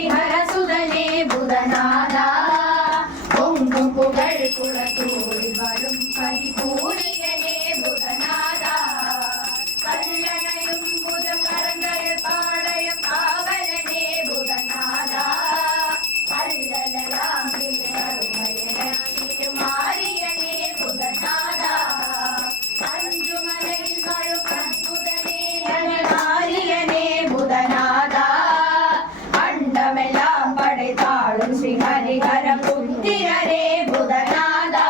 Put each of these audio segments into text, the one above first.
ஹரிஹர சுதனே புதநாதா பொங்கும் புகழ் குளத்தூரில் வரும் பரிபூரியனே புதநாதா கல்லணையும் புதம் கரந்தல் பாடயம் காவலனே புதநாதா அல்லலலாம் மாரியனே புதநாதா அஞ்சுமலையில் வாழும் அற்புதனே மாரியனே புதநாதா அண்டமெல்லாம் படைத்தாளும் ஸ்ரீ ஹரிஹர புத்திரரே புதநாதா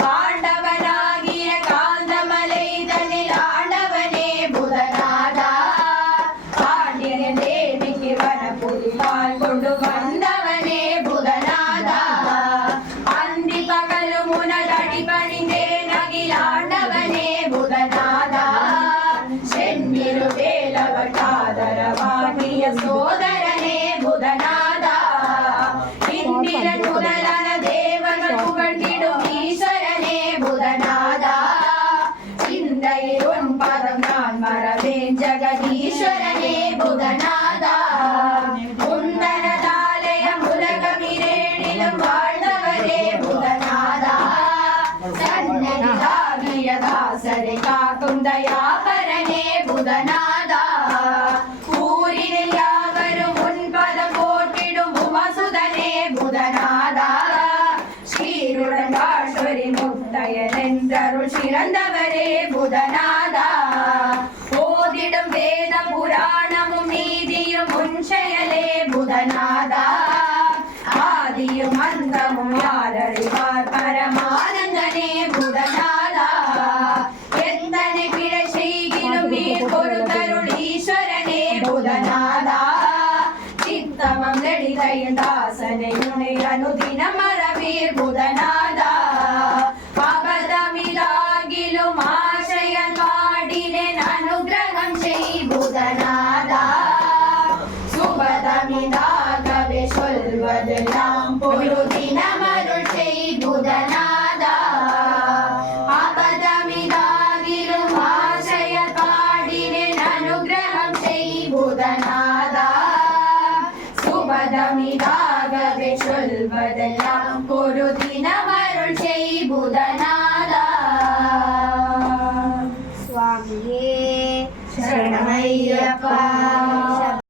பாண்டவனாகிய காந்தமலை தன்னில் ஆண்டவனே புதநாதா பாண்டியன் தேவிக்கு வனப்புரி பால் கொண்டு வந்தவனே புதநாதா அந்தி பகலும் உனதடி பணிந்தேன் அகிலாண்டவனே புதநாதா சென்னிரு வேலவர் காதரவாகிய சோதரனே புதநாதா இந்திரன் முதலான தேவர்கள் புகழ்ந்திடும் ஈஸ்வரனே புதநாதா சிந்தையில் உன் பதம் நான் மறவேன் ஜெகதீஸ்வரனே புதநாதா உந்தனதாலயம் உலகமிரேழிலும் வாழ்ந்தவரே புதநாதா சன்னதியாகிய தாசரை காக்கும் தயாபரனே புதநாதா ஊரில் யாவரும் உன் பதம் போற்றிடும் உமசுதனே புதநாதா ஸ்ரீருடன் காஷ்வரி முத்தையன் என்றருள் சிறந்தவரே புதநாதா ஓதிடும் வேத புராணமும் நீதியும் உன் செயலே புதநாதா ஆதியும் அந்தமும் யாரறிவார் பரமானந்தனே புதநாதா எந்தனை பிழை செய்கிலும் நீர் பொறுத்தருள் ஈஸ்வரனே புதநாதா சித்தமம் நெடிதையின் தாசனை உனை அனுதினம் மறவீர் புதநாதா பபதமிதாகிலும் ஆசையன் பாடினேன் அனுகிரகம் செய் புதநாதா சுபதமிதாகவே சொல்வதெல்லாம் பொழுதினம் அருள் செய் புதநாதா அபதமிதாகிலும் ஆசையன் பாடினேன் அனுகிரகம் செய் புதநாதா சுபதமிதாகவே சொல்வதெல்லாம் பொழுதினம் அருள் செய் புதநாதா